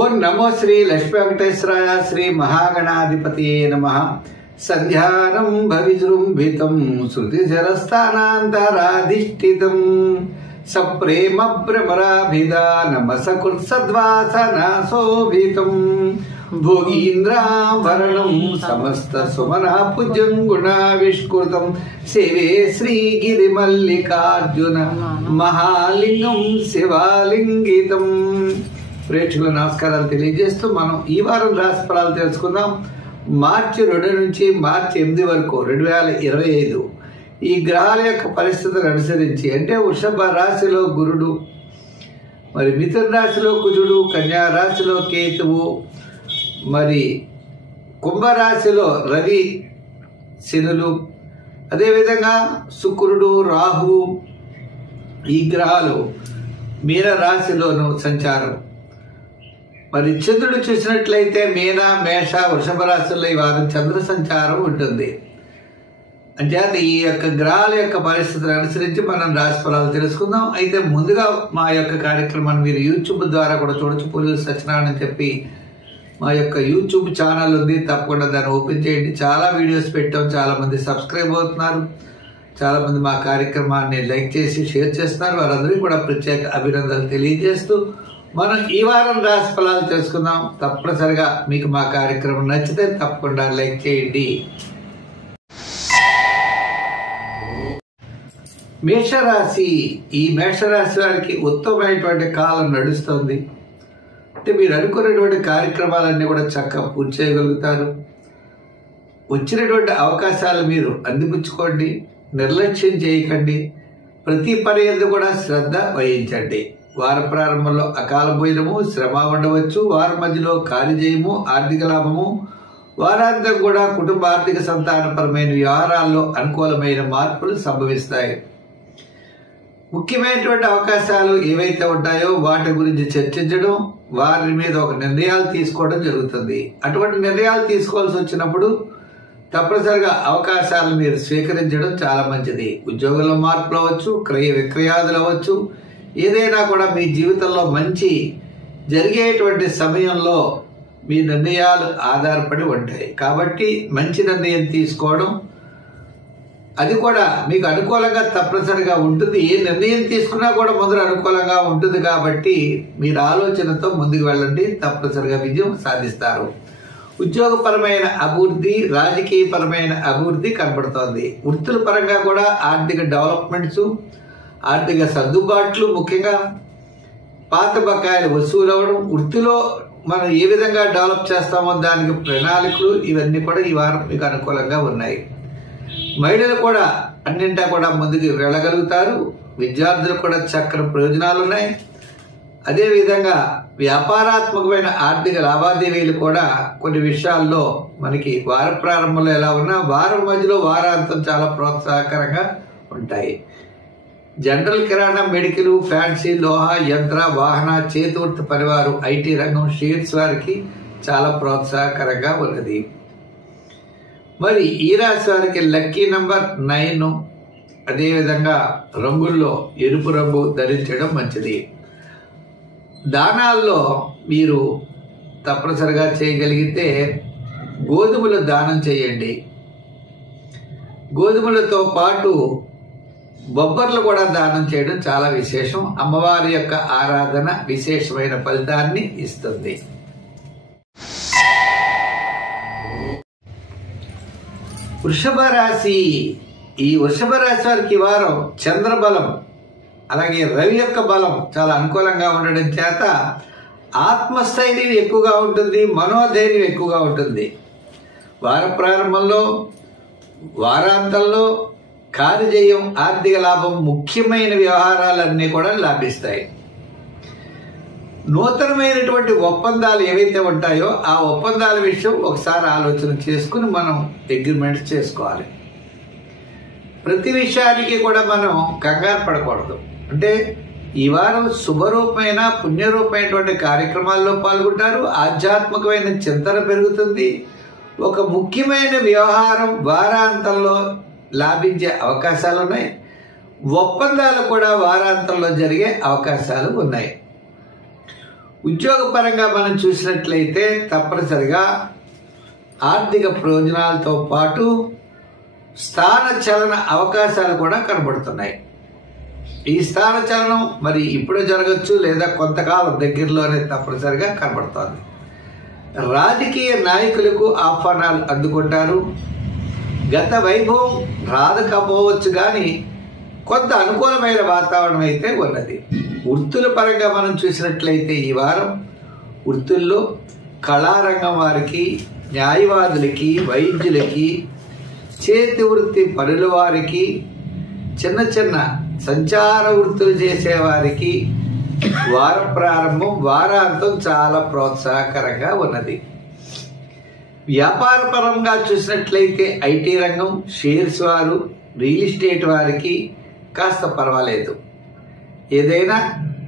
ఓం నమో శ్రీ లక్ష్మీ వెంకటేశ్వరాయ శ్రీ మహాగణాధిపతియే నమః. సంధ్యానం భవిజృంభితం శృతిశరస్థానాంతరాధిష్ఠితం సప్రేమ భ్రమరాభిధానమ సకృత్సద్వాసనాశోభితం భోగీంద్రాభరణం సమస్త సుమనా పూజ్యం గుణావిష్కృతం సేవే శ్రీగిరిమల్లికార్జున మహాలింగం శివాలింగితం. ప్రేక్షకుల నమస్కారాలు తెలియజేస్తూ మనం ఈ వారం రాశి ఫలాలు తెలుసుకుందాం. మార్చి 2 నుంచి మార్చి 8 వరకు 2025 ఈ గ్రహాల యొక్క పరిస్థితులను అనుసరించి, అంటే వృషభ రాశిలో గురుడు, మరి మిథున రాశిలో కుజుడు, కన్యా రాశిలో కేతువు, మరి కుంభరాశిలో రవి శనులు, అదేవిధంగా శుక్రుడు రాహువు ఈ గ్రహాలు మీన రాశిలోను సంచారం. మరి చంద్రుడు చూసినట్లయితే మీన, మేష, వృషభ రాశుల్లో ఈ వారం చంద్ర సంచారం ఉంటుంది. అంచేత ఈ యొక్క గ్రహాల యొక్క పరిస్థితులను అనుసరించి మనం రాశి ఫలాలు తెలుసుకుందాం. అయితే ముందుగా మా యొక్క కార్యక్రమాన్ని మీరు యూట్యూబ్ ద్వారా కూడా చూడొచ్చు. పులుగు సత్యనారాయణ అని చెప్పి మా యొక్క యూట్యూబ్ ఛానల్ ఉంది, తప్పకుండా దాన్ని ఓపెన్ చేయండి. చాలా వీడియోస్ పెట్టాం, చాలా మంది సబ్స్క్రైబ్ అవుతున్నారు, చాలా మంది మా కార్యక్రమాన్ని లైక్ చేసి షేర్ చేస్తున్నారు. వారందరికీ కూడా ప్రత్యేక అభినందనలు తెలియజేస్తూ మనం ఈ వారం రాశి ఫలాలు తెలుసుకుందాం. తప్పనిసరిగా మీకు మా కార్యక్రమం నచ్చితే తప్పకుండా లైక్ చేయండి. మేషరాశి, ఈ మేషరాశి వారికి ఉత్తమమైనటువంటి కాలం నడుస్తుంది. అంటే మీరు అనుకున్నటువంటి కార్యక్రమాలన్నీ కూడా చక్కగా పూర్తి చేయగలుగుతారు. వచ్చినటువంటి అవకాశాలు మీరు అందిపుచ్చుకోండి, నిర్లక్ష్యం చేయకండి, ప్రతి పని యందు కూడా శ్రద్ధ వహించండి. వార ప్రారంభంలో అకాల భోజనము, శ్రమ ఉండవచ్చు. వారం మధ్యలో కార్యజయము, ఆర్థిక లాభము, వారాంతం కూడా కుటుంబ ఆర్థిక సంతానపరమైన వ్యవహారాల్లో అనుకూలమైన మార్పులు సంభవిస్తాయి. ముఖ్యమైనటువంటి అవకాశాలు ఏవైతే ఉంటాయో వాటి గురించి చర్చించడం, వారి మీద ఒక నిర్ణయాలు తీసుకోవడం జరుగుతుంది. అటువంటి నిర్ణయాలు తీసుకోవాల్సి వచ్చినప్పుడు తప్పనిసరిగా అవకాశాలను మీరు స్వీకరించడం చాలా మంచిది. ఉద్యోగంలో మార్పులు అవ్వచ్చు, క్రయ విక్రయాదులు అవ్వచ్చు, ఏదైనా కూడా మీ జీవితంలో మంచి జరిగేటువంటి సమయంలో మీ నిర్ణయాలు ఆధారపడి ఉంటాయి. కాబట్టి మంచి నిర్ణయం తీసుకోవడం, అది కూడా మీకు అనుకూలంగా తప్పనిసరిగా ఉంటుంది. ఏ నిర్ణయం తీసుకున్నా కూడా ముందర అనుకూలంగా ఉంటుంది. కాబట్టి మీరు ఆలోచనతో ముందుకు వెళ్ళండి, తప్పనిసరిగా విజయం సాధిస్తారు. ఉద్యోగపరమైన అభివృద్ధి, రాజకీయపరమైన అభివృద్ధి కనబడుతోంది. వృత్తుల పరంగా కూడా ఆర్థిక డెవలప్మెంట్స్, ఆర్థిక సర్దుబాట్లు, ముఖ్యంగా పాత బకాయిలు వసూలు అవ్వడం, వృత్తిలో మనం ఏ విధంగా డెవలప్ చేస్తామో దానికి ప్రణాళికలు, ఇవన్నీ కూడా ఈ వారం మీకు అనుకూలంగా ఉన్నాయి. మహిళలు కూడా అన్నింటా కూడా ముందుకు వెళ్ళగలుగుతారు. విద్యార్థులకు కూడా చక్కని ప్రయోజనాలు ఉన్నాయి. అదేవిధంగా వ్యాపారాత్మకమైన ఆర్థిక లావాదేవీలు కూడా కొన్ని విషయాల్లో మనకి వార ప్రారంభంలో ఎలా ఉన్నా వారం మధ్యలో వారాంతం చాలా ప్రోత్సాహకరంగా ఉంటాయి. జనరల్, కిరాణా, మెడికల్, ఫ్యాన్సీ, లోహ, యంత్ర, వాహన, చేతివృత్తి పరివారు, ఐటీ రంగం, షేర్స్ వారికి చాలా ప్రోత్సాహకరంగా ఉన్నది. మరి ఈ రాశి వారికి లక్కీ నంబర్ 9, అదేవిధంగా రంగుల్లో ఎరుపు రంగు ధరించడం మంచిది. దానాల్లో మీరు తప్పనిసరిగా చేయగలిగితే గోధుమలు దానం చేయండి. గోధుమలతో పాటు బొబ్బర్లు కూడా దానం చేయడం చాలా విశేషం. అమ్మవారి యొక్క ఆరాధన విశేషమైన ఫలితాన్ని ఇస్తుంది. వృషభ రాశి, ఈ వృషభ రాశి వారికి వారం చంద్రబలం అలాగే రవి యొక్క బలం చాలా అనుకూలంగా ఉండడం చేత ఆత్మస్థైర్యం ఎక్కువగా ఉంటుంది, మనోధైర్యం ఎక్కువగా ఉంటుంది. వార ప్రారంభంలో, వారాంతంలో కార్యజయం, ఆర్థిక లాభం, ముఖ్యమైన వ్యవహారాలన్నీ కూడా లాభిస్తాయి. నూతనమైనటువంటి ఒప్పందాలు ఏవైతే ఉంటాయో ఆ ఒప్పందాల విషయం ఒకసారి ఆలోచన చేసుకుని మనం అగ్రిమెంట్స్ చేసుకోవాలి. ప్రతి విషయానికి కూడా మనం కంగారు పడకూడదు. అంటే ఈ వారం శుభరూపమైన పుణ్యరూపమైనటువంటి కార్యక్రమాల్లో పాల్గొంటారు. ఆధ్యాత్మికమైన చింతన పెరుగుతుంది. ఒక ముఖ్యమైన వ్యవహారం వారాంతంలో లాభించే అవకాశాలు ఉన్నాయి. ఒప్పందాలు కూడా వారాంతంలో జరిగే అవకాశాలు ఉన్నాయి. ఉద్యోగపరంగా మనం చూసినట్లయితే తప్పనిసరిగా ఆర్థిక ప్రయోజనాలతో పాటు స్థాన చలన అవకాశాలు కూడా కనబడుతున్నాయి. ఈ స్థాన చలనం మరి ఇప్పుడు జరగచ్చు, లేదా కొంతకాలం దగ్గరలోనే తప్పనిసరిగా కనబడుతోంది. రాజకీయ నాయకులకు ఆహ్వానాలు అందుకుంటారు. గత వైభవం రాదకపోవచ్చు కానీ కొంత అనుకూలమైన వాతావరణం అయితే ఉన్నది. వృత్తుల పరంగా మనం చూసినట్లయితే ఈ వారం వృత్తుల్లో కళారంగం వారికి, న్యాయవాదులకి, వైద్యులకి, చేతి వృత్తి పనుల వారికి, చిన్న చిన్న సంచార వృత్తులు చేసేవారికి వార ప్రారంభం, వారాంతం చాలా ప్రోత్సాహకరంగా ఉన్నది. వ్యాపార పరంగా చూసినట్లయితే ఐటీ రంగం, షేర్స్ వారు, రియల్ ఎస్టేట్ వారికి కాస్త పర్వాలేదు. ఏదైనా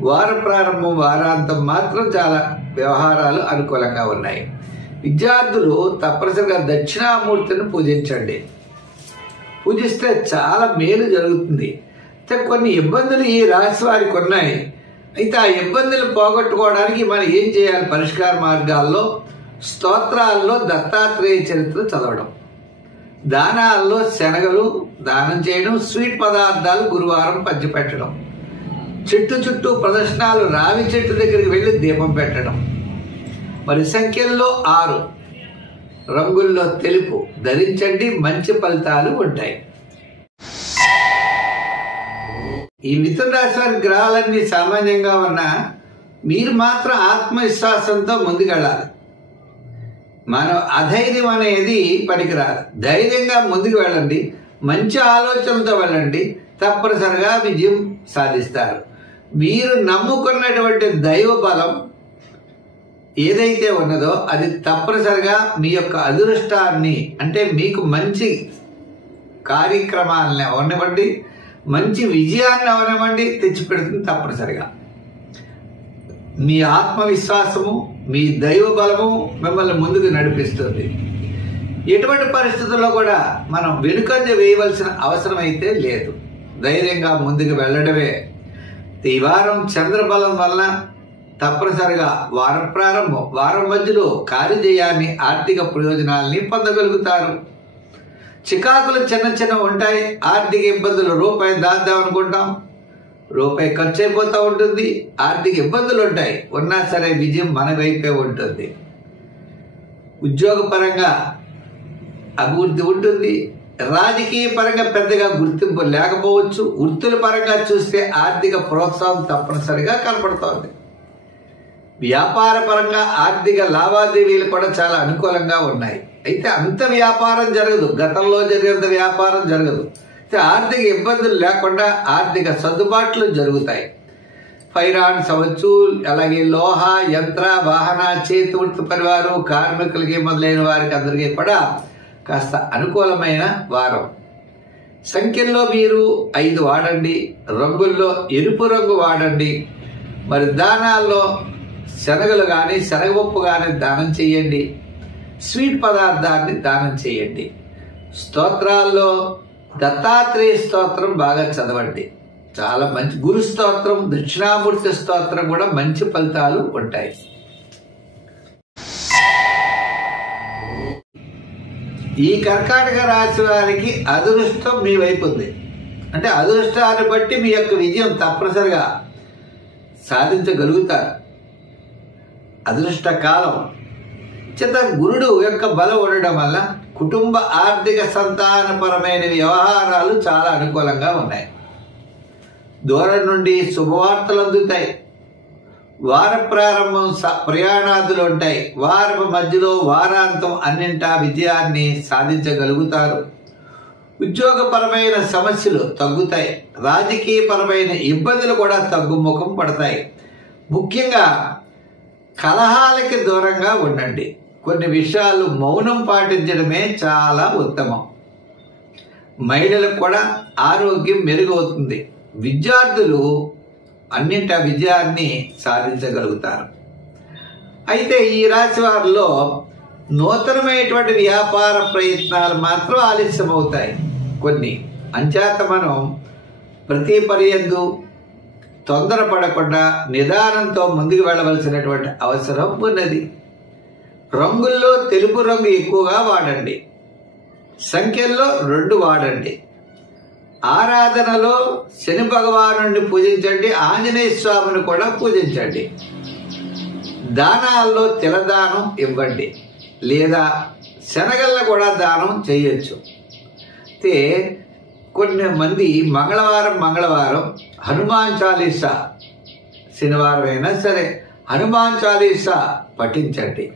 వార ప్రారంభం, వారాంతం మాత్రం చాలా వ్యవహారాలు అనుకూలంగా ఉన్నాయి. విద్యార్థులు తప్పనిసరిగా దక్షిణామూర్తిని పూజించండి. పూజిస్తే చాలా మేలు జరుగుతుంది. అయితే కొన్ని ఇబ్బందులు ఈ రాశి వారికి ఉన్నాయి. అయితే ఆ ఇబ్బందులు పోగొట్టుకోవడానికి మనం ఏం చేయాలి? పరిష్కార మార్గాల్లో స్తోత్రాల్లో దత్తాత్రేయ చరిత్ర చదవడం, దానాల్లో శనగలు దానం చేయడం, స్వీట్ పదార్థాలు గురువారం పంచిపెట్టడం, చెట్టు చుట్టూ ప్రదర్శనాలు, రావి చెట్టు దగ్గరికి వెళ్ళి దీపం పెట్టడం, మరి సంఖ్యల్లో 6, రంగుల్లో తెలుపు ధరించండి, మంచి ఫలితాలు ఉంటాయి. ఈ మిథున రాశి వారి గ్రహాలన్నీ సామాన్యంగా ఉన్నా మీరు మాత్రం ఆత్మవిశ్వాసంతో ముందుకెళ్ళాలి. మనం అధైర్యం అనేది పనికిరాదు. ధైర్యంగా ముందుకు వెళ్ళండి, మంచి ఆలోచనలతో వెళ్ళండి, తప్పనిసరిగా విజయం సాధిస్తారు. మీరు నమ్ముకున్నటువంటి దైవ బలం ఏదైతే ఉన్నదో అది తప్పనిసరిగా మీ యొక్క అదృష్టాన్ని, అంటే మీకు మంచి కార్యక్రమాలని అవనివ్వండి, మంచి విజయాన్ని అవనివ్వండి, తెచ్చిపెడుతుంది. తప్పనిసరిగా మీ ఆత్మవిశ్వాసము, మీ దైవ బలము మిమ్మల్ని ముందుకు నడిపిస్తుంది. ఎటువంటి పరిస్థితుల్లో కూడా మనం వెనుకంజ వేయవలసిన అవసరం అయితే లేదు. ధైర్యంగా ముందుకు వెళ్ళడమే. ఈ వారం చంద్రబలం వల్ల తప్పనిసరిగా వారం ప్రారంభం, వారం మధ్యలో కార్యజయాన్ని, ఆర్థిక ప్రయోజనాల్ని పొందగలుగుతారు. చికాకులు చిన్న చిన్న ఉంటాయి. ఆర్థిక ఇబ్బందులు, రూపాయి దాద్దాం అనుకుంటాం, రూపాయి ఖర్చు అయిపోతూ ఉంటుంది. ఆర్థిక ఇబ్బందులు ఉంటాయి, ఉన్నా సరే విజయం మన వైపే ఉంటుంది. ఉద్యోగపరంగా అభివృద్ధి ఉంటుంది. రాజకీయ పరంగా పెద్దగా గుర్తింపు లేకపోవచ్చు. వృత్తుల పరంగా చూస్తే ఆర్థిక ప్రోత్సాహం తప్పనిసరిగా కనపడుతోంది. వ్యాపార పరంగా ఆర్థిక లావాదేవీలు కూడా చాలా అనుకూలంగా ఉన్నాయి. అయితే అంత వ్యాపారం జరగదు, గతంలో జరిగినంత వ్యాపారం జరగదు. అయితే ఆర్థిక ఇబ్బందులు లేకుండా ఆర్థిక సర్దుబాట్లు జరుగుతాయి. ఫైనాన్స్ అవ్వచ్చు, అలాగే లోహ, యంత్ర, వాహన, చేతి వృత్తి పరివారు, కార్మికులకి మొదలైన వారికి అందరికీ కూడా కాస్త అనుకూలమైన వారం. సంఖ్యల్లో మీరు 5 వాడండి, రంగుల్లో ఎరుపు రంగు వాడండి, మరి దానాల్లో శనగలు కానీ శనగపప్పు కానీ దానం చేయండి, స్వీట్ పదార్థాన్ని దానం చేయండి. స్తోత్రాల్లో దత్తాత్రేయ స్తోత్రం బాగా చదవండి, చాలా మంచి. గురు స్తోత్రం, దక్షిణామూర్తి స్తోత్రం కూడా మంచి ఫలితాలు ఉంటాయి. ఈ కర్కాటక రాశి వారికి అదృష్టం మీ వైపు ఉంది. అంటే అదృష్టాన్ని బట్టి మీ యొక్క విజయం తప్పనిసరిగా సాధించగలుగుతారు. అదృష్ట కాలం చేత గురుడు యొక్క బలం ఉండడం వల్ల కుటుంబ ఆర్థిక సంతానపరమైన వ్యవహారాలు చాలా అనుకూలంగా ఉన్నాయి. దూరం నుండి శుభవార్తలు అందుతాయి. వార ప్రారంభం ప్రయాణాదులు ఉంటాయి. వారపు మధ్యలో వారాంతం అన్నింటా విజయాన్ని సాధించగలుగుతారు. ఉద్యోగపరమైన సమస్యలు తగ్గుతాయి. రాజకీయపరమైన ఇబ్బందులు కూడా తగ్గుముఖం పడతాయి. ముఖ్యంగా కలహాలకి దూరంగా ఉండండి. కొన్ని విషయాలు మౌనం పాటించడమే చాలా ఉత్తమం. మహిళలకు కూడా ఆరోగ్యం మెరుగవుతుంది. విద్యార్థులు అన్నింటా విజయాన్ని సాధించగలుగుతారు. అయితే ఈ రాశి వారిలో నూతనమైనటువంటి వ్యాపార ప్రయత్నాలు మాత్రం ఆలస్యమవుతాయి కొన్ని. అంచేత మనం ప్రతి పర్యందు తొందరపడకుండా నిదానంతో ముందుకు వెళ్ళవలసినటువంటి అవసరం ఉన్నది. రంగుల్లో తెలుపు రంగు ఎక్కువగా వాడండి. సంఖ్యల్లో 2 వాడండి. ఆరాధనలో శని భగవానుడిని పూజించండి. ఆంజనేయ స్వామిని కూడా పూజించండి. దానాల్లో తిలదానం ఇవ్వండి, లేదా శనగలను కూడా దానం చేయొచ్చు. అయితే కొన్ని మంది మంగళవారం హనుమాన్ చాలీసా, శనివారం అయినా సరే హనుమాన్ చాలీసా పఠించండి.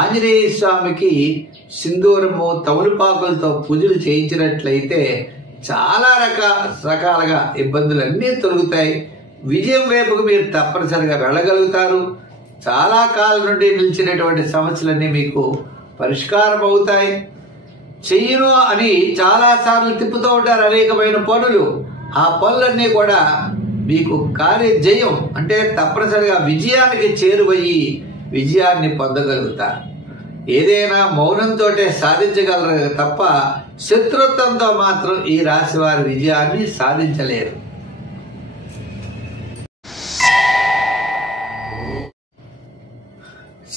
ఆంజనేయ స్వామికి సింధూరము తమలపాకులతో పూజలు చేయించినట్లయితే చాలా రకాలుగా ఇబ్బందులన్నీ తొలగుతాయి. విజయం వైపుకు మీరు తప్పనిసరిగా వెళ్ళగలుగుతారు. చాలా కాలం నుండి నిలిచినటువంటి సమస్యలన్నీ మీకు పరిష్కారం అవుతాయి. చెయ్యను అని చాలాసార్లు తిప్పుతూ ఉంటారు అనేకమైన పనులు. ఆ పనులన్నీ కూడా మీకు కార్యజయం అంటే తప్పనిసరిగా విజయానికి చేరువయ్యి విజయాన్ని పొందగలుగుతారు. ఏదైనా మౌనంతో సాధించగలరు తప్ప శత్రుత్వంతో మాత్రం ఈ రాశి వారి విజయాన్ని సాధించలేరు.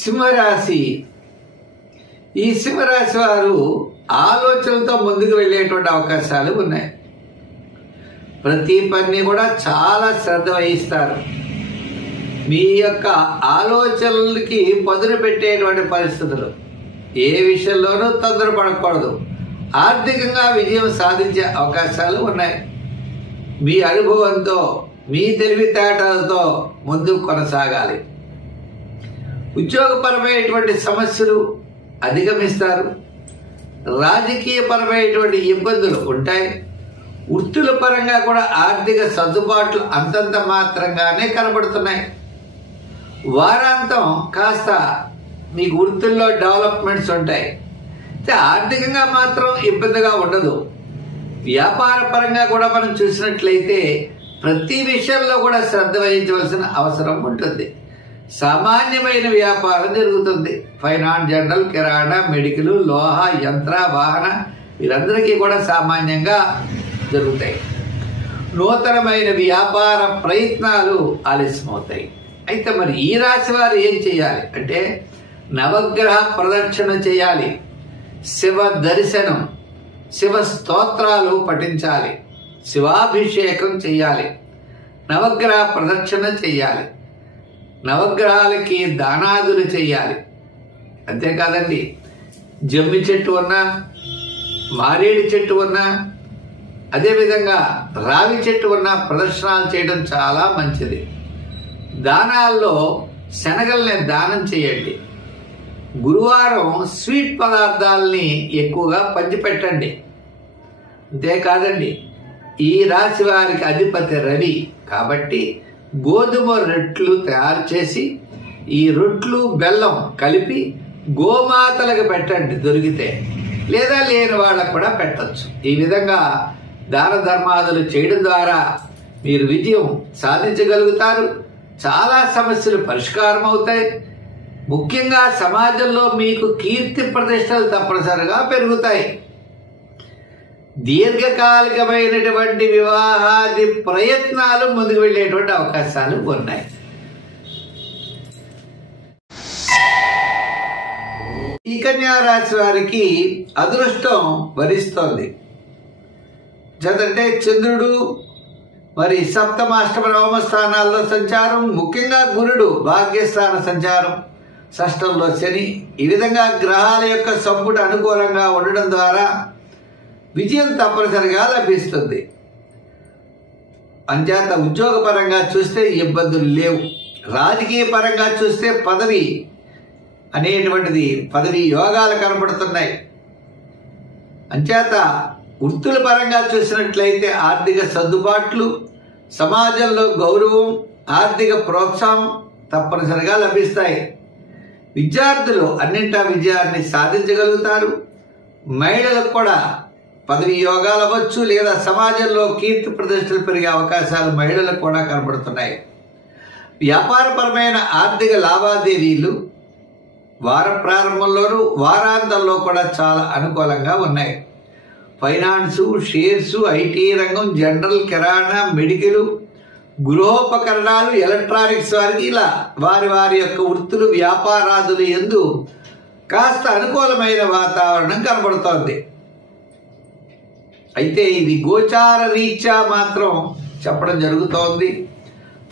సింహరాశి. ఈ సింహరాశి వారు ఆలోచనలతో ముందుకు వెళ్ళేటువంటి అవకాశాలు ఉన్నాయి. ప్రతి పని కూడా చాలా శ్రద్ధ వహిస్తారు. మీ యొక్క ఆలోచనలకి పదును పెట్టేటువంటి పరిస్థితులు. ఏ విషయంలోనూ తొందరపడకూడదు. ఆర్థికంగా విజయం సాధించే అవకాశాలు ఉన్నాయి. మీ అనుభవంతో, మీ తెలివితేటలతో ముందుకు కొనసాగాలి. ఉద్యోగపరమైనటువంటి సమస్యలు అధిగమిస్తారు. రాజకీయపరమైనటువంటి ఇబ్బందులు ఉంటాయి. వృత్తుల పరంగా కూడా ఆర్థిక సర్దుబాట్లు అంతంత మాత్రంగానే కనబడుతున్నాయి. వారాంతం కాస్త మీకు వృత్తుల్లో డెవలప్మెంట్స్ ఉంటాయి. ఆర్థికంగా మాత్రం ఇబ్బందిగా ఉండదు. వ్యాపార పరంగా కూడా మనం చూసినట్లయితే ప్రతి విషయంలో కూడా శ్రద్ధ వహించవలసిన అవసరం ఉంటుంది. సామాన్యమైన వ్యాపారం జరుగుతుంది. ఫైనాన్స్, జనరల్, కిరాణా, మెడికల్, లోహ, యంత్ర, వాహన వీరందరికీ కూడా సామాన్యంగా జరుగుతాయి. నూతనమైన వ్యాపార ప్రయత్నాలు ఆలస్యమవుతాయి. అయితే మరి ఈ రాశి వారు ఏం చేయాలి అంటే నవగ్రహ ప్రదక్షిణ చేయాలి, శివ దర్శనం, శివ స్తోత్రాలు పఠించాలి, శివాభిషేకం చేయాలి, నవగ్రహ ప్రదక్షిణ చేయాలి, నవగ్రహాలకి దానాదులు చేయాలి. అంతేకాదండి, జమ్మి చెట్టు ఉన్నా, మారేడు చెట్టు ఉన్నా, అదేవిధంగా రావి చెట్టు ఉన్న ప్రదర్శనలు చేయడం చాలా మంచిది. దానాల్లో శనగల్ని దానం చేయండి. గురువారం స్వీట్ పదార్థాలని ఎక్కువగా పంచిపెట్టండి. అంతేకాదండి, ఈ రాశి వారికి అధిపతి రవి కాబట్టి గోధుమ రొట్లు తయారు చేసి ఈ రొట్లు బెల్లం కలిపి గోమాతలకు పెట్టండి దొరికితే, లేదా లేని వాళ్ళకు కూడా పెట్టచ్చు. ఈ విధంగా దాన ధర్మాదులు చేయడం ద్వారా మీరు విజయం సాధించగలుగుతారు. చాలా సమస్యలు పరిష్కారం అవుతాయి. ముఖ్యంగా సమాజంలో మీకు కీర్తి ప్రతిష్టలు తప్పనిసరిగా పెరుగుతాయి. దీర్ఘకాలికమైనటువంటి వివాహాది ప్రయత్నాలు ముందుకు వెళ్ళేటువంటి అవకాశాలు ఉన్నాయి. ఈ కన్యా రాశి వారికి అదృష్టం వరిస్తోంది. అంటే చంద్రుడు మరి సప్తమాష్టమ నవమ స్థానాల్లో సంచారం, ముఖ్యంగా గురుడు భాగ్యస్థాన సంచారం, షష్టంలో శని, ఈ విధంగా గ్రహాల యొక్క సంపుటి అనుకూలంగా ఉండడం ద్వారా విజయం తప్పనిసరిగా లభిస్తుంది. అంచేత ఉద్యోగపరంగా చూస్తే ఇబ్బందులు లేవు. రాజకీయ పరంగా చూస్తే పదవి అనేటువంటిది పదవి యోగాలు కనబడుతున్నాయి. అంచేత వృత్తుల పరంగా చూసినట్లయితే ఆర్థిక సర్దుబాట్లు, సమాజంలో గౌరవం, ఆర్థిక ప్రోత్సాహం తప్పనిసరిగా లభిస్తాయి. విద్యార్థులు అన్నింటా విజయాన్ని సాధించగలుగుతారు. మహిళలకు కూడా పదవి యోగాలు అవ్వచ్చు, లేదా సమాజంలో కీర్తి ప్రతిష్టలు పెరిగే అవకాశాలు మహిళలకు కూడా కనబడుతున్నాయి. వ్యాపారపరమైన ఆర్థిక లావాదేవీలు వార ప్రారంభంలోనూ వారాంతంలో కూడా చాలా అనుకూలంగా ఉన్నాయి. ఫైనాన్సు, షేర్సు, ఐటీ రంగం, జనరల్, కిరాణా, మెడికల్, గృహోపకరణాలు, ఎలక్ట్రానిక్స్ వారికి ఇలా వారి వారి యొక్క వృత్తులు, వ్యాపారాదులు యందు కాస్త అనుకూలమైన వాతావరణం కనబడుతోంది. అయితే ఇది గోచార రీత్యా మాత్రం చెప్పడం జరుగుతోంది.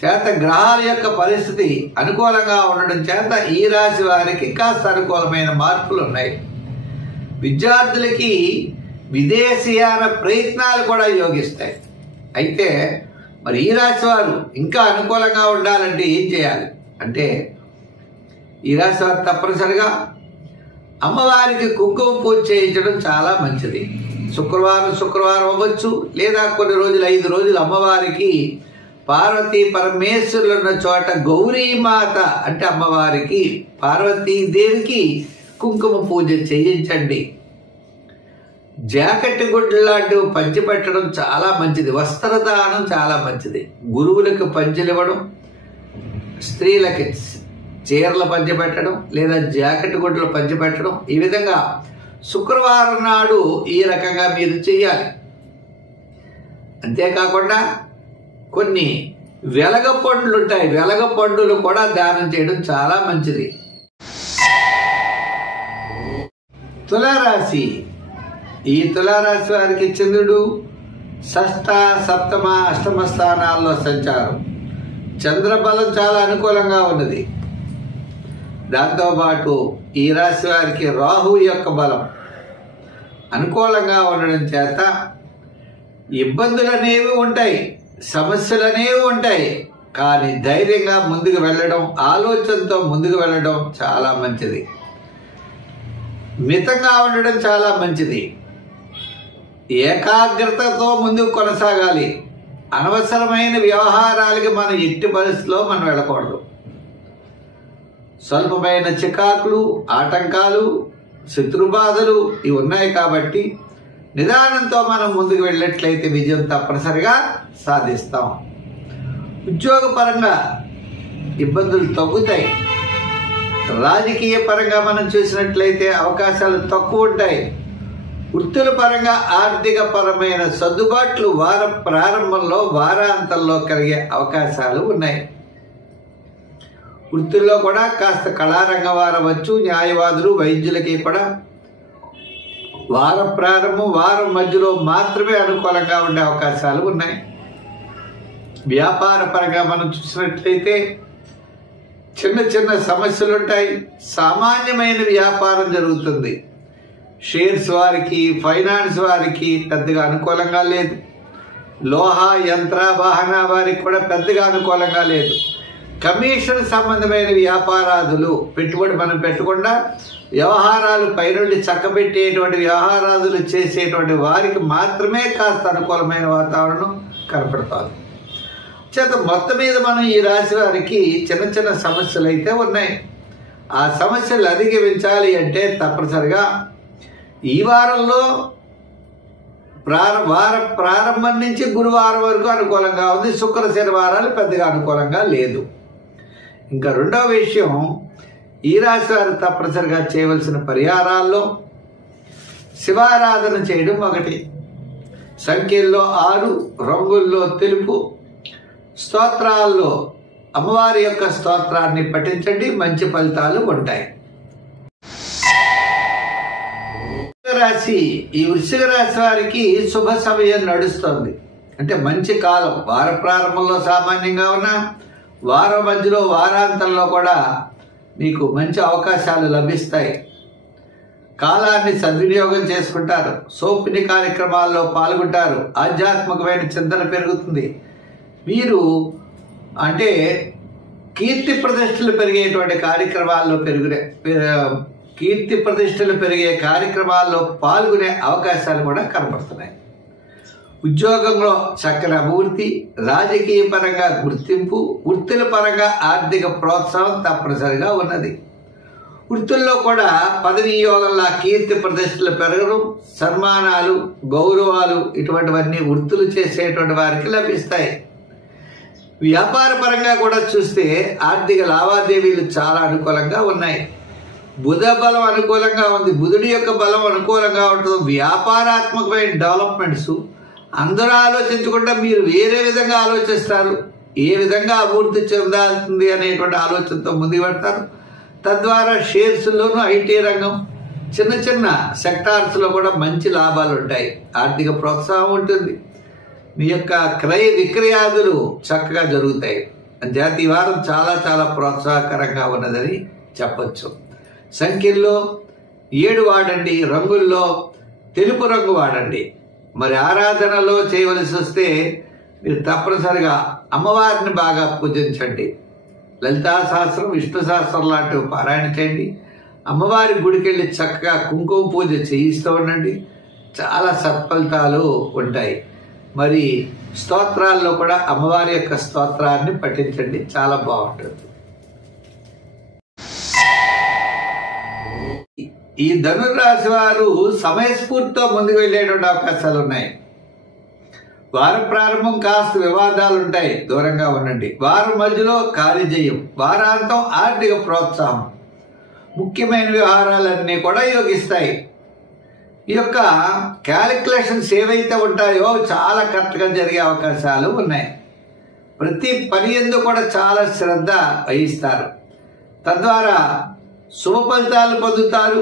చేత గ్రహాల యొక్క పరిస్థితి అనుకూలంగా ఉండడం చేత ఈ రాశి వారికి కాస్త అనుకూలమైన మార్పులు ఉన్నాయి. విద్యార్థులకి విదేశీయాన ప్రయత్నాలు కూడా యోగిస్తాయి. అయితే మరి ఈ రాశి వారు ఇంకా అనుకూలంగా ఉండాలంటే ఏం చేయాలి అంటే, ఈ రాశి వారు తప్పనిసరిగా అమ్మవారికి కుంకుమ పూజ చేయించడం చాలా మంచిది. శుక్రవారం అవ్వచ్చు, లేదా కొన్ని రోజులు 5 రోజులు అమ్మవారికి పార్వతీ పరమేశ్వరులు ఉన్న చోట గౌరీమాత అంటే అమ్మవారికి పార్వతీదేవికి కుంకుమ పూజ చేయించండి. జాకెట్ గుడ్లు లాంటివి పంచిపెట్టడం చాలా మంచిది. వస్త్రదానం చాలా మంచిది. గురువులకు పంచెలు ఇవ్వడం, స్త్రీలకి చీరలు పంచిపెట్టడం లేదా జాకెట్ గుడ్లు పంచిపెట్టడం, ఈ విధంగా శుక్రవారం నాడు ఈ రకంగా మీరు చేయాలి. అంతేకాకుండా కొన్ని వెలగ పండ్లు ఉంటాయి, వెలగ పండులు కూడా దానం చేయడం చాలా మంచిది. తులారాశి. ఈ తులారాశి వారికి చంద్రుడు షష్ఠ, సప్తమ, అష్టమ స్థానాల్లో సంచారం. చంద్రబలం చాలా అనుకూలంగా ఉన్నది. దాంతోపాటు ఈ రాశి వారికి రాహు యొక్క బలం అనుకూలంగా ఉండడం చేత ఇబ్బందులు అనేవి ఉంటాయి, సమస్యలు అనేవి ఉంటాయి. కానీ ధైర్యంగా ముందుకు వెళ్ళడం, ఆలోచనతో ముందుకు వెళ్ళడం చాలా మంచిది. మితంగా ఉండడం చాలా మంచిది. ఏకాగ్రతతో ముందుకు కొనసాగాలి. అనవసరమైన వ్యవహారాలకి మనం ఎట్టి పరిస్థితిలో మనం వెళ్ళకూడదు. స్వల్పమైన చికాకులు, ఆటంకాలు, శత్రుబాధలు ఇవి ఉన్నాయి కాబట్టి నిదానంతో మనం ముందుకు వెళ్ళినట్లయితే విజయం తప్పనిసరిగా సాధిస్తాం. ఉద్యోగపరంగా ఇబ్బందులు తగ్గుతాయి. రాజకీయ పరంగా మనం చూసినట్లయితే అవకాశాలు తక్కువ ఉంటాయి. వృత్తుల పరంగా ఆర్థిక పరమైన సర్దుబాట్లు వార ప్రారంభంలో, వారాంతంలో కలిగే అవకాశాలు ఉన్నాయి. వృత్తుల్లో కూడా కాస్త కళారంగం వారవచ్చు. న్యాయవాదులు, వైద్యులకి కూడా వారం ప్రారంభం, వారం మధ్యలో మాత్రమే అనుకూలంగా ఉండే అవకాశాలు ఉన్నాయి. వ్యాపార పరంగా మనం చూసినట్లయితే చిన్న చిన్న సమస్యలు ఉంటాయి. సామాన్యమైన వ్యాపారం జరుగుతుంది. షేర్స్ వారికి, ఫైనాన్స్ వారికి పెద్దగా అనుకూలంగా లేదు. లోహ, యంత్ర, వాహన వారికి కూడా పెద్దగా అనుకూలంగా లేదు. కమిషన్ సంబంధమైన వ్యాపారాదులు, పెట్టుబడి మనం పెట్టకుండా వ్యవహారాలు పైనుండి చక్కబెట్టేటువంటి వ్యవహారాదులు చేసేటువంటి వారికి మాత్రమే కాస్త అనుకూలమైన వాతావరణం కనపడుతుంది. చేత మొత్తం మీద మనం ఈ రాశి వారికి చిన్న చిన్న సమస్యలు అయితే ఉన్నాయి. ఆ సమస్యలు అధిగమించాలి అంటే తప్పనిసరిగా ఈ వారంలో వార ప్రారంభం నుంచి గురువారం వరకు అనుకూలంగా ఉంది. శుక్ర శనివారాలు పెద్దగా అనుకూలంగా లేదు. ఇంకా రెండవ విషయం, ఈ రాశి వారు తప్పనిసరిగా చేయవలసిన పరిహారాల్లో శివారాధన చేయడం ఒకటి. సంఖ్యల్లో 6, రంగుల్లో తెలుపు, స్తోత్రాల్లో అమ్మవారి యొక్క స్తోత్రాన్ని పఠించండి, మంచి ఫలితాలు ఉంటాయి. రాశి. ఈ వృశ్చిక రాశి వారికి శుభ సమయం నడుస్తుంది. అంటే మంచి కాలం. వార ప్రారంభంలో సామాన్యంగా ఉన్నా వారం మధ్యలో, వారాంతంలో కూడా మీకు మంచి అవకాశాలు లభిస్తాయి. కాలాన్ని సద్వినియోగం చేసుకుంటారు. సోపిని కార్యక్రమాల్లో పాల్గొంటారు. ఆధ్యాత్మికమైన చింతన పెరుగుతుంది. మీరు అంటే కీర్తి ప్రతిష్టలు పెరిగేటువంటి కార్యక్రమాల్లో కీర్తి ప్రతిష్టలు పెరిగే కార్యక్రమాల్లో పాల్గొనే అవకాశాలు కూడా కనబడుతున్నాయి. ఉద్యోగంలో చక్కని అభివృద్ధి, రాజకీయ పరంగా గుర్తింపు, వృత్తుల పరంగా ఆర్థిక ప్రోత్సాహం తప్పనిసరిగా ఉన్నది. వృత్తుల్లో కూడా పదవీ యోగంలా కీర్తి ప్రతిష్టలు పెరగడం, సన్మానాలు, గౌరవాలు ఇటువంటివన్నీ వృత్తులు చేసేటువంటి వారికి లభిస్తాయి. వ్యాపార పరంగా కూడా చూస్తే ఆర్థిక లావాదేవీలు చాలా అనుకూలంగా ఉన్నాయి. బుధ బలం అనుకూలంగా ఉంది. బుధుడి యొక్క బలం అనుకూలంగా ఉంటుంది. వ్యాపారాత్మకమైన డెవలప్మెంట్స్ అందరూ ఆలోచించకుండా మీరు వేరే విధంగా ఆలోచిస్తారు. ఏ విధంగా అభివృద్ధి చెందాల్సింది అనేటువంటి ఆలోచనతో ముందుకు పెడతారు. తద్వారా షేర్స్లోనూ ఐటీ రంగం చిన్న చిన్న సెక్టార్స్లో కూడా మంచి లాభాలు ఉంటాయి, ఆర్థిక ప్రోత్సాహం ఉంటుంది. మీ యొక్క క్రయ విక్రయాదులు చక్కగా జరుగుతాయి. అంతేత ఈ వారం చాలా చాలా ప్రోత్సాహకరంగా ఉన్నదని చెప్పచ్చు. సంఖ్యల్లో 7 వాడండి, రంగుల్లో తెలుపు రంగు వాడండి. మరి ఆరాధనలో చేయవలసి వస్తే మీరు తప్పనిసరిగా అమ్మవారిని బాగా పూజించండి. లలితా సహస్రం, విష్ణు సహస్రం లాంటివి పారాయణ చేయండి. అమ్మవారి గుడికెళ్ళి చక్కగా కుంకుమ పూజ చేయిస్తూ ఉండండి, చాలా సత్ఫలితాలు ఉంటాయి. మరి స్తోత్రాల్లో కూడా అమ్మవారి యొక్క స్తోత్రాన్ని పఠించండి, చాలా బాగుంటుంది. ఈ ధనుర్రాశి వారు సమయస్ఫూర్తితో ముందుకు వెళ్ళేటువంటి అవకాశాలు ఉన్నాయి. వారం ప్రారంభం కాస్త వివాదాలు ఉంటాయి, దూరంగా ఉండండి. వారం మధ్యలో కార్యజయం, వారాంతం ఆర్థిక ప్రోత్సాహం, ముఖ్యమైన వ్యవహారాలన్నీ కూడా యోగిస్తాయి. ఈ యొక్క క్యాలిక్యులేషన్స్ ఏవైతే ఉంటాయో చాలా కరెక్ట్గా జరిగే అవకాశాలు ఉన్నాయి. ప్రతి పని యందు కూడా చాలా శ్రద్ధ వహిస్తారు. తద్వారా శుభ ఫలితాలు పొందుతారు,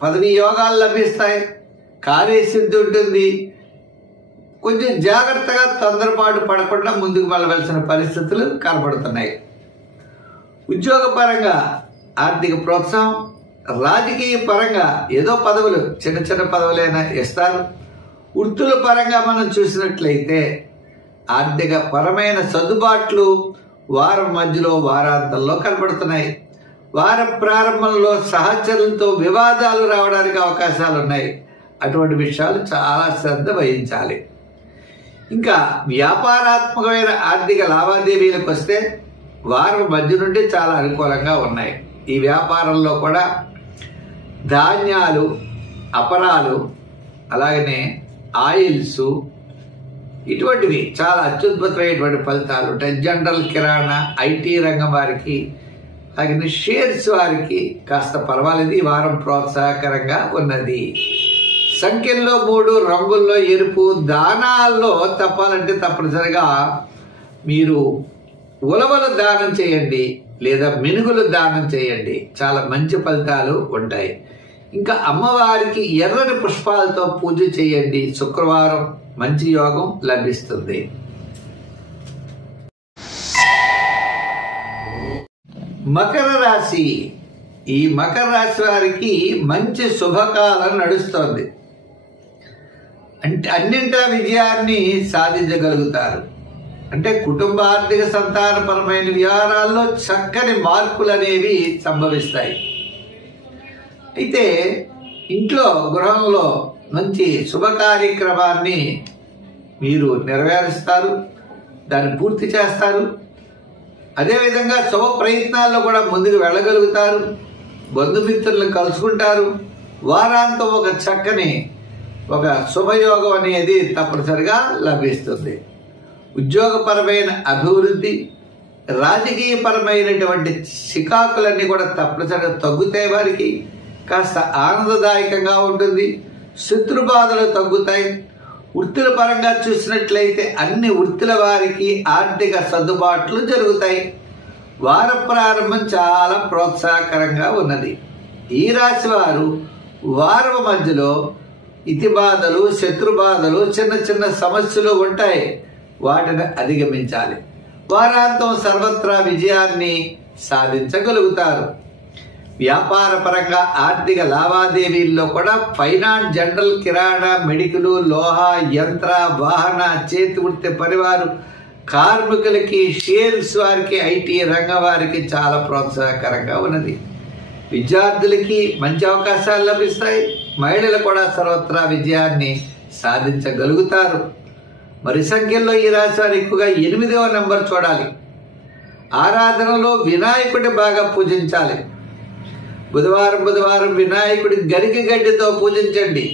పదవి యోగాలు లభిస్తాయి, కార్యసిద్ధి ఉంటుంది. కొంచెం జాగ్రత్తగా తొందరపాటు పడకుండా ముందుకు వెళ్ళవలసిన పరిస్థితులు కనపడుతున్నాయి. ఉద్యోగపరంగా ఆర్థిక ప్రోత్సాహం, రాజకీయ పరంగా ఏదో పదవులు, చిన్న చిన్న పదవులైనా ఇస్తారు. వృత్తుల పరంగా మనం చూసినట్లయితే ఆర్థిక పరమైన సర్దుబాట్లు వారం మధ్యలో, వారాంతంలో కనబడుతున్నాయి. వార ప్రారంభంలో సహచరులతో వివాదాలు రావడానికి అవకాశాలు ఉన్నాయి. అటువంటి విషయాలు చాలా శ్రద్ధ వహించాలి. ఇంకా వ్యాపారాత్మకమైన ఆర్థిక లావాదేవీలకు వస్తే వారం మధ్య నుండి చాలా అనుకూలంగా ఉన్నాయి. ఈ వ్యాపారంలో కూడా ధాన్యాలు, అపరాలు, అలాగనే ఆయిల్స్, ఇటువంటివి చాలా అత్యద్భుతమైనటువంటి ఫలితాలు ఉంటాయి. జనరల్ కిరాణా, ఐటీ రంగం వారికి, అలాగే షేర్స్ వారికి కాస్త పర్వాలేదు. ఈ వారం ప్రోత్సాహకరంగా ఉన్నది. సంఖ్యల్లో 3, రంగుల్లో ఎరుపు. దానాల్లో తప్పాలంటే తప్పనిసరిగా మీరు ఉలవలు దానం చేయండి లేదా మినుగులు దానం చేయండి, చాలా మంచి ఫలితాలు ఉంటాయి. ఇంకా అమ్మవారికి ఎర్రని పుష్పాలతో పూజ చేయండి. శుక్రవారం మంచి యోగం లభిస్తుంది. మకర రాశి. ఈ మకర రాశి వారికి మంచి శుభకాలం నడుస్తోంది. అంటే అన్నింటా విజయాన్ని సాధించగలుగుతారు. అంటే కుటుంబ ఆర్థిక సంతానపరమైన వ్యవహారాల్లో చక్కని మార్పులు అనేవి సంభవిస్తాయి. అయితే ఇంట్లో, గృహంలో మంచి శుభ కార్యక్రమాన్ని మీరు నెరవేరుస్తారు, దాన్ని పూర్తి చేస్తారు. అదేవిధంగా శుభ ప్రయత్నాల్లో కూడా ముందుకు వెళ్ళగలుగుతారు. బంధుమిత్రులను కలుసుకుంటారు. వారాంతం ఒక చక్కని ఒక శుభయోగం అనేది తప్పనిసరిగా లభిస్తుంది. ఉద్యోగపరమైన అభివృద్ధి, రాజకీయపరమైనటువంటి చికాకులన్నీ కూడా తప్పనిసరిగా తగ్గుతాయి. వారికి కాస్త ఆనందదాయకంగా ఉంటుంది. శత్రుబాధలు తగ్గుతాయి. వృత్తుల పరంగా చూసినట్లయితే అన్ని వృత్తుల వారికి ఆర్థిక సర్దుబాట్లు జరుగుతాయి. వార ప్రారంభం చాలా ప్రోత్సాహకరంగా ఉన్నది. ఈ రాశి వారు వారం మధ్యలో ఇతి బాధలు, శత్రు బాధలు, చిన్న చిన్న సమస్యలు ఉంటాయి, వాటిని అధిగమించాలి. వారాంతం సర్వత్రా విజయాన్ని సాధించగలుగుతారు. వ్యాపార పరంగా ఆర్థిక లావాదేవీల్లో కూడా ఫైనాన్స్, జనరల్ కిరాణా, మెడికల్, లోహ, యంత్ర, వాహన, చేతి వృత్తి పరివారు, కార్మికులకి, షేర్స్ వారికి, ఐటీ రంగం వారికి చాలా ప్రోత్సాహకరంగా ఉన్నది. విద్యార్థులకి మంచి అవకాశాలు లభిస్తాయి. మహిళలు కూడా సర్వత్రా విజయాన్ని సాధించగలుగుతారు. మరి సంఖ్యల్లో ఈ రాశి వారు ఎక్కువగా 8వ నెంబర్ చూడాలి. ఆరాధనలో వినాయకుడి బాగా పూజించాలి. బుధవారం వినాయకుడి గరికి గడ్డితో పూజించండి.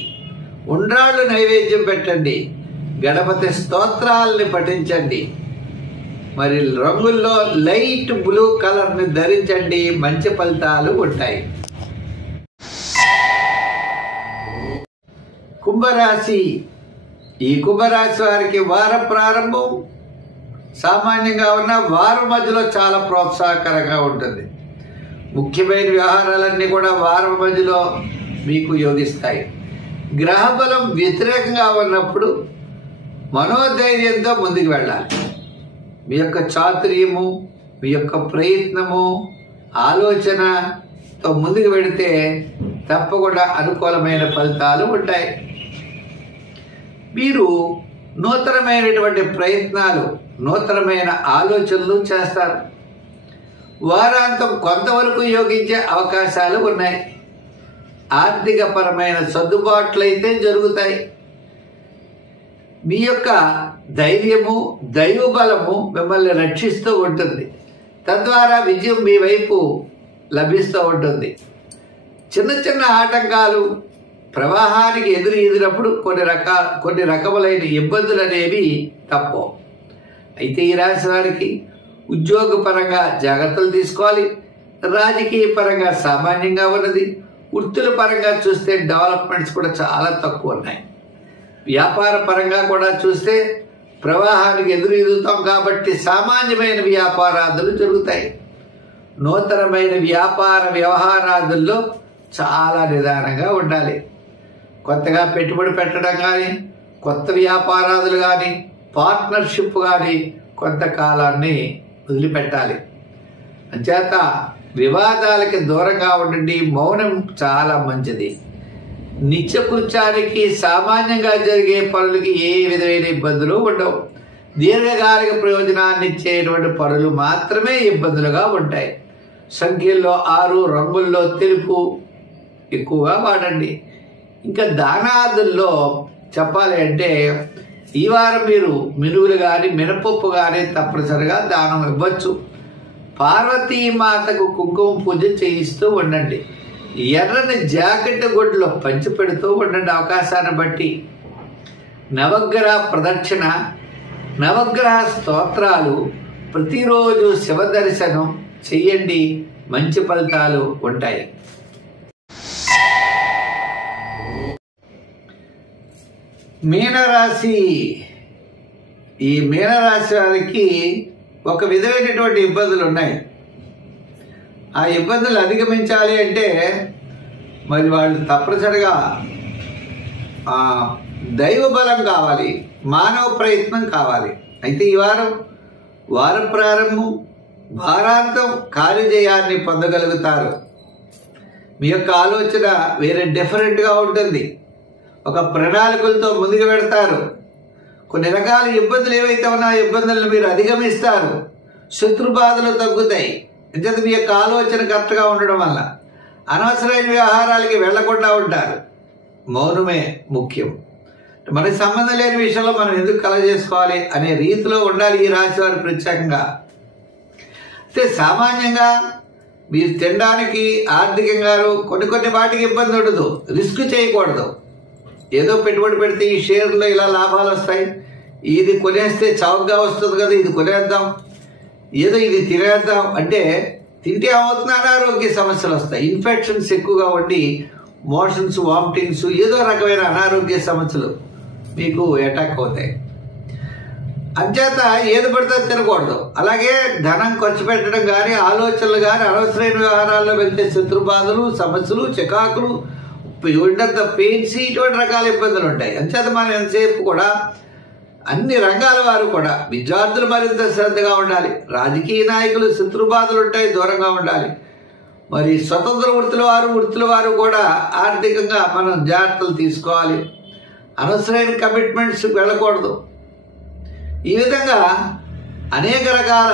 ఉండ్రాళ్ళు నైవేద్యం పెట్టండి. గణపతి స్తోత్రాలని పఠించండి. మరి రంగుల్లో లైట్ బ్లూ కలర్ని ధరించండి. మంచి ఫలితాలు ఉంటాయి. కుంభరాశి. ఈ కుంభరాశి వారికి వార ప్రారంభం సామాన్యంగా ఉన్న వారం మధ్యలో చాలా ప్రోత్సాహకరంగా ఉంటుంది. ముఖ్యమైన వ్యవహారాలన్నీ కూడా వారం మధ్యలో మీకు యోగిస్తాయి. గ్రహబలం వ్యతిరేకంగా ఉన్నప్పుడు మనోధైర్యంతో ముందుకు వెళ్ళాలి. మీ యొక్క చాతుర్యము, మీ యొక్క ప్రయత్నము, ఆలోచనతో ముందుకు వెళితే తప్పకుండా అనుకూలమైన ఫలితాలు ఉంటాయి. మీరు నూతనమైనటువంటి ప్రయత్నాలు, నూతనమైన ఆలోచనలు చేస్తారు. వారాంతం కొంతవరకు యోగించే అవకాశాలు ఉన్నాయి. ఆర్థిక పరమైన సర్దుబాట్లు అయితే జరుగుతాయి. మీ యొక్క ధైర్యము, దైవబలము మిమ్మల్ని రక్షిస్తూ ఉంటుంది. తద్వారా విజయం మీ వైపు లభిస్తూ ఉంటుంది. చిన్న చిన్న ఆటంకాలు ప్రవాహానికి ఎదురైనప్పుడు కొన్ని రకములైన ఇబ్బందులు అనేవి తప్పవు. అయితే ఈ రాశి వారికి ఉద్యోగపరంగా జాగ్రత్తలు తీసుకోవాలి. రాజకీయ పరంగా సామాన్యంగా ఉన్నది. వృత్తుల పరంగా చూస్తే డెవలప్మెంట్స్ కూడా చాలా తక్కువ ఉన్నాయి. వ్యాపార పరంగా కూడా చూస్తే ప్రవాహానికి ఎదురుతాం కాబట్టి సామాన్యమైన వ్యాపారాదులు జరుగుతాయి. నూతనమైన వ్యాపార వ్యవహారాదుల్లో చాలా నిదానంగా ఉండాలి. కొత్తగా పెట్టుబడి పెట్టడం కానీ, కొత్త వ్యాపారాదులు కానీ, పార్ట్నర్షిప్ కానీ కొంతకాలాన్ని వదిలిపెట్టాలి. అంచేత వివాదాలకి దూరంగా ఉండండి. మౌనం చాలా మంచిది. నిత్యకృత్యానికి సామాన్యంగా జరిగే పనులకి ఏ విధమైన ఇబ్బందులు ఉండవు. దీర్ఘకాలిక ప్రయోజనాన్ని ఇచ్చేటువంటి పనులు మాత్రమే ఇబ్బందులుగా ఉంటాయి. సంఖ్యల్లో 6, రంగుల్లో తెలుపు ఎక్కువగా వాడండి. ఇంకా దానాదుల్లో చెప్పాలి అంటే ఈ వారం మీరు మినువులు కానీ, మినపప్పు కానీ తప్పనిసరిగా దానం ఇవ్వచ్చు. పార్వతీమాతకు కుంకుమ పూజ చేయిస్తూ ఉండండి. ఎర్రని జాకెట్ గుడ్లో పంచి పెడుతూ ఉండండి అవకాశాన్ని బట్టి. నవగ్రహ ప్రదక్షిణ, నవగ్రహ స్తోత్రాలు, ప్రతిరోజు శివ దర్శనం చెయ్యండి. మంచి ఫలితాలు ఉంటాయి. మీనరాశి. ఈ మీనరాశి వారికి ఒక విధమైనటువంటి ఇబ్బందులు ఉన్నాయి. ఆ ఇబ్బందులు అధిగమించాలి అంటే మరి వాళ్ళు తప్పనిసరిగా దైవ బలం కావాలి, మానవ ప్రయత్నం కావాలి. అయితే ఈ వార ప్రారంభం, వారాంతం కార్యజయాన్ని పొందగలుగుతారు. మీ యొక్క ఆలోచన వేరే డిఫరెంట్గా ఉంటుంది. ఒక ప్రణాళికలతో ముందుకు పెడతారు. కొన్ని రకాల ఇబ్బందులు ఏవైతే ఉన్నాయో ఇబ్బందులను మీరు అధిగమిస్తారు. శత్రు బాధలు తగ్గుతాయి. ఎందుకంటే మీ యొక్క ఆలోచన కరెక్ట్గా ఉండడం వల్ల అనవసరమైన వ్యవహారాలకి వెళ్లకుండా ఉంటారు. మౌనమే ముఖ్యం. మనకి సంబంధం లేని విషయంలో మనం ఎందుకు కలగజేసుకోవాలి అనే రీతిలో ఉండాలి ఈ రాశి వారు ప్రత్యేకంగా. అయితే సామాన్యంగా మీరు తినడానికి ఆర్థికంగా కొన్ని వాటికి ఇబ్బంది ఉండదు. రిస్క్ చేయకూడదు. ఏదో పెట్టుబడి పెడితే ఈ షేర్లో ఇలా లాభాలు వస్తాయి, ఇది కొనేస్తే చౌకగా వస్తుంది కదా, ఇది కొనేద్దాం, ఏదో ఇది తినేద్దాం అంటే తింటే ఏమవుతుంది, అనారోగ్య సమస్యలు వస్తాయి. ఇన్ఫెక్షన్స్ ఎక్కువగా ఉండి మోషన్స్, వామిటింగ్స్, ఏదో రకమైన అనారోగ్య సమస్యలు మీకు అటాక్ అవుతాయి. అంచేత ఏది పడితే తినకూడదు. అలాగే ధనం ఖర్చు పెట్టడం కానీ, ఆలోచనలు కానీ, అనవసరమైన వ్యవహారాల్లో వెళ్తే శత్రుబాధలు, సమస్యలు, చికాకులు, ఉండేంత పెయిన్స్, ఇటువంటి రకాల ఇబ్బందులు ఉంటాయి. అంచేత మనం ఎంతసేపు కూడా అన్ని రంగాల వారు కూడా విద్యార్థులు మరింత శ్రద్ధగా ఉండాలి. రాజకీయ నాయకులు శత్రుబాధలు ఉంటాయి, దూరంగా ఉండాలి. మరి స్వతంత్ర వృత్తుల వారు కూడా ఆర్థికంగా మనం జాగ్రత్తలు తీసుకోవాలి. అనవసరమైన కమిట్మెంట్స్ వెళ్ళకూడదు. ఈ విధంగా అనేక రకాల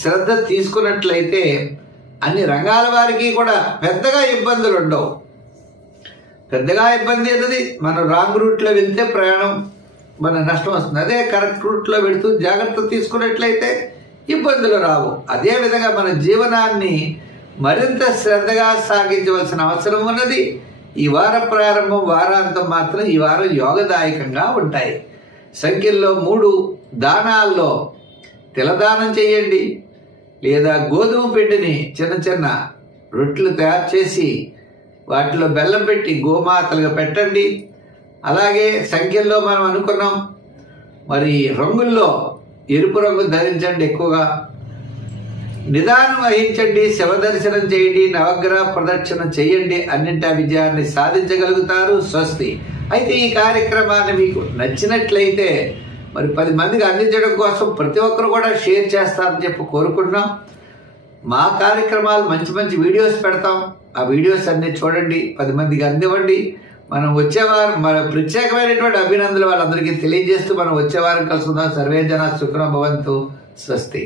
శ్రద్ధ తీసుకున్నట్లయితే అన్ని రంగాల వారికి కూడా పెద్దగా ఇబ్బందులు ఉండవు. పెద్దగా ఇబ్బంది అన్నది మనం రాంగ్ రూట్లో వెళ్తే ప్రయాణం మన నష్టం వస్తుంది. అదే కరెక్ట్ రూట్లో వెళుతూ జాగ్రత్త తీసుకున్నట్లయితే ఇబ్బందులు రావు. అదేవిధంగా మన జీవనాన్ని మరింత శ్రద్ధగా సాగించవలసిన అవసరం ఉన్నది. ఈ వార ప్రారంభం, వారాంతం మాత్రం ఈ వారం యోగదాయకంగా ఉంటాయి. సంఖ్యల్లో 3 దానాల్లో తిలదానం చేయండి, లేదా గోధుమ పిండిని చిన్న చిన్న రొట్టెలు తయారు చేసి వాటిలో బెల్లం పెట్టి గోమాతలుగా పెట్టండి. అలాగే సంఖ్యల్లో మనం అనుకున్నాం మరి రంగుల్లో ఎరుపు రంగు ధరించండి, ఎక్కువగా నిదానం వహించండి, శివ దర్శనం చేయండి, నవగ్రహ ప్రదక్షిణ చేయండి, అన్నింటా విజయాన్ని సాధించగలుగుతారు. స్వస్తి. అయితే ఈ కార్యక్రమాన్ని మీకు నచ్చినట్లయితే మరి 10 మందికి అందించడం కోసం ప్రతి ఒక్కరు కూడా షేర్ చేస్తారని చెప్పి కోరుకుంటున్నాం. మా కార్యక్రమాలు మంచి మంచి వీడియోస్ పెడతాం, ఆ వీడియోస్ అన్ని చూడండి, 10 మందికి అందివ్వండి. మనం వచ్చేవారం మన ప్రత్యేకమైనటువంటి అభినందనలు వాళ్ళందరికీ తెలియజేస్తూ మనం వచ్చేవారం కలుసుకుందాం. సర్వే జన సుఖినో భవంతు. స్వస్తి.